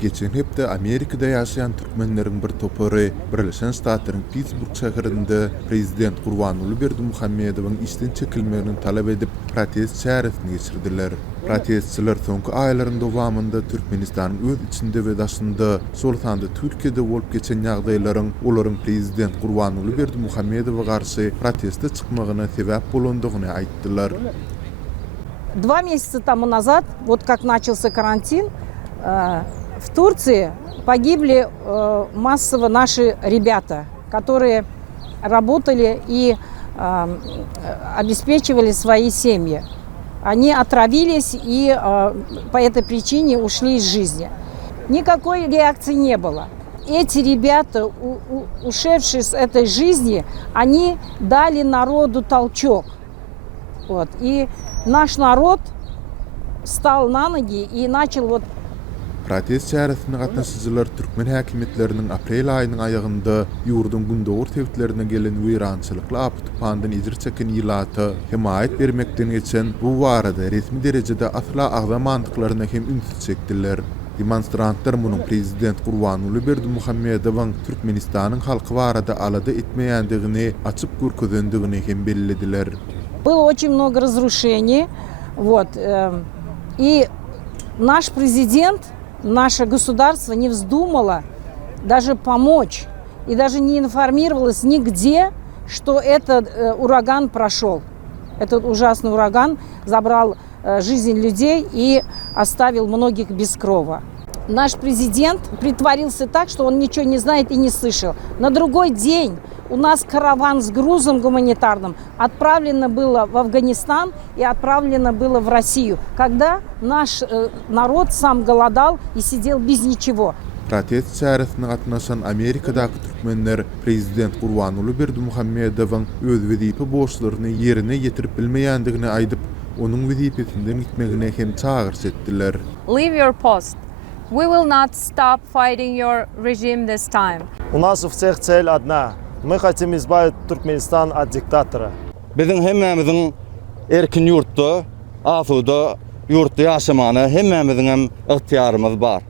Geçen hepde Amerika'da yaşayan Türkmenlerin bir topary Birleşen Ştatlaryň Pittsburgh şäherinde Prezident Gurbanuly Berdimuhammedowyň işden çekilmegini talap edip protest çäresini geçirdiler. Protestçiler soňky aýlaryň dowamında Türkmenistanyň öz içinde we daşynda şolsanda Türkiýede bolup geçen ýagdaýlaryň olaryň Prezident Gurbanuly Berdimuhammedowa garşy proteste çykmagyna sebäp bolandygyny aýtdylar. 2 месяца тому назад, вот как начался карантин, в Турции погибли массово наши ребята, которые работали и обеспечивали свои семьи. Они отравились и по этой причине ушли из жизни. Никакой реакции не было. Эти ребята, ушедшие с этой жизни, они дали народу толчок. Вот. И наш народ встал на ноги и начал вот. Protest çäresine gatnaşyjylar Türkmen häkimetleriniň aprel aýynyň aýagynda ýurdun gündogur tewtlerine gelen weýrançylykly apytpandan ejir çeken ýylaty himayet bermekden geçen bu barada resmi derejede asla agza mantyklaryna hem ünsüz çekdiler. Demonstrantlar munyň Prezident Gurbanuly Berdimuhammedowyň Türkmenistanyň halky barada alada etmeýändigini açyp görkezendigini hem bellidiler. Было очень много разрушений, вот, и наш президент, наше государство не вздумало даже помочь и даже не информировалось нигде, что этот ураган прошел. Этот ужасный ураган забрал жизнь людей и оставил многих без крова. Наш президент притворился так, что он ничего не знает и не слышал. На другой день у нас караван с грузом гуманитарным отправлено было в Афганистан и отправлено было в Россию, когда наш народ сам голодал и сидел без ничего. Protest çäresine gatnaşan Amerikadaky türkmenler Prezident Gurbanuly Berdimuhammedowyň öz wezipe borçlaryny ýerine ýetirip bilmeýändigini aýdyp, onuň wezipesinden gitmegine hem çağırş etdiler. Leave your post. We will not stop fighting your regime this time. У нас у всех цель одна. Мы хотим избавить Туркменистан от диктатора. Bizim hemmemizin erkin yurtda, asuda yurtda yaşamana hemmemizin hem ihtiyarımız var.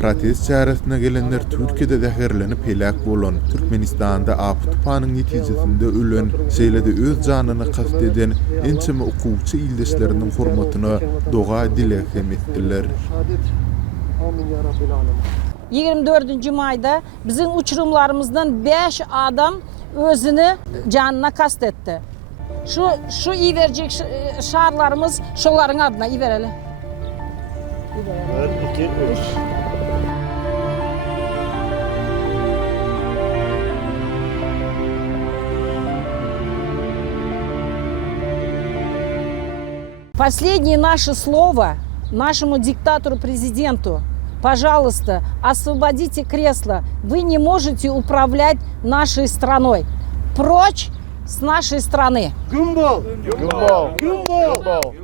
Protest çäresine gelenler Türkiýede zäherlenip helak bolan, Türkmenistanda apytpanyň netijesinde ölen, şeýlede öz janyny kast eden ençeme okuwçy ildeşleriniň hormatyna doga dilek etdiler. 24. mayda bizim uçurumlarımızdan 5 adam özünü canına kastetti. Şu iyi verecek şarlarımız şoların adına iyi verelim. 1, 2, 3. Последнее наше слово нашему диктатору-президенту. Пожалуйста, освободите кресло. Вы не можете управлять нашей страной. Прочь с нашей страны. Гумбол! Гумбол! Гумбол!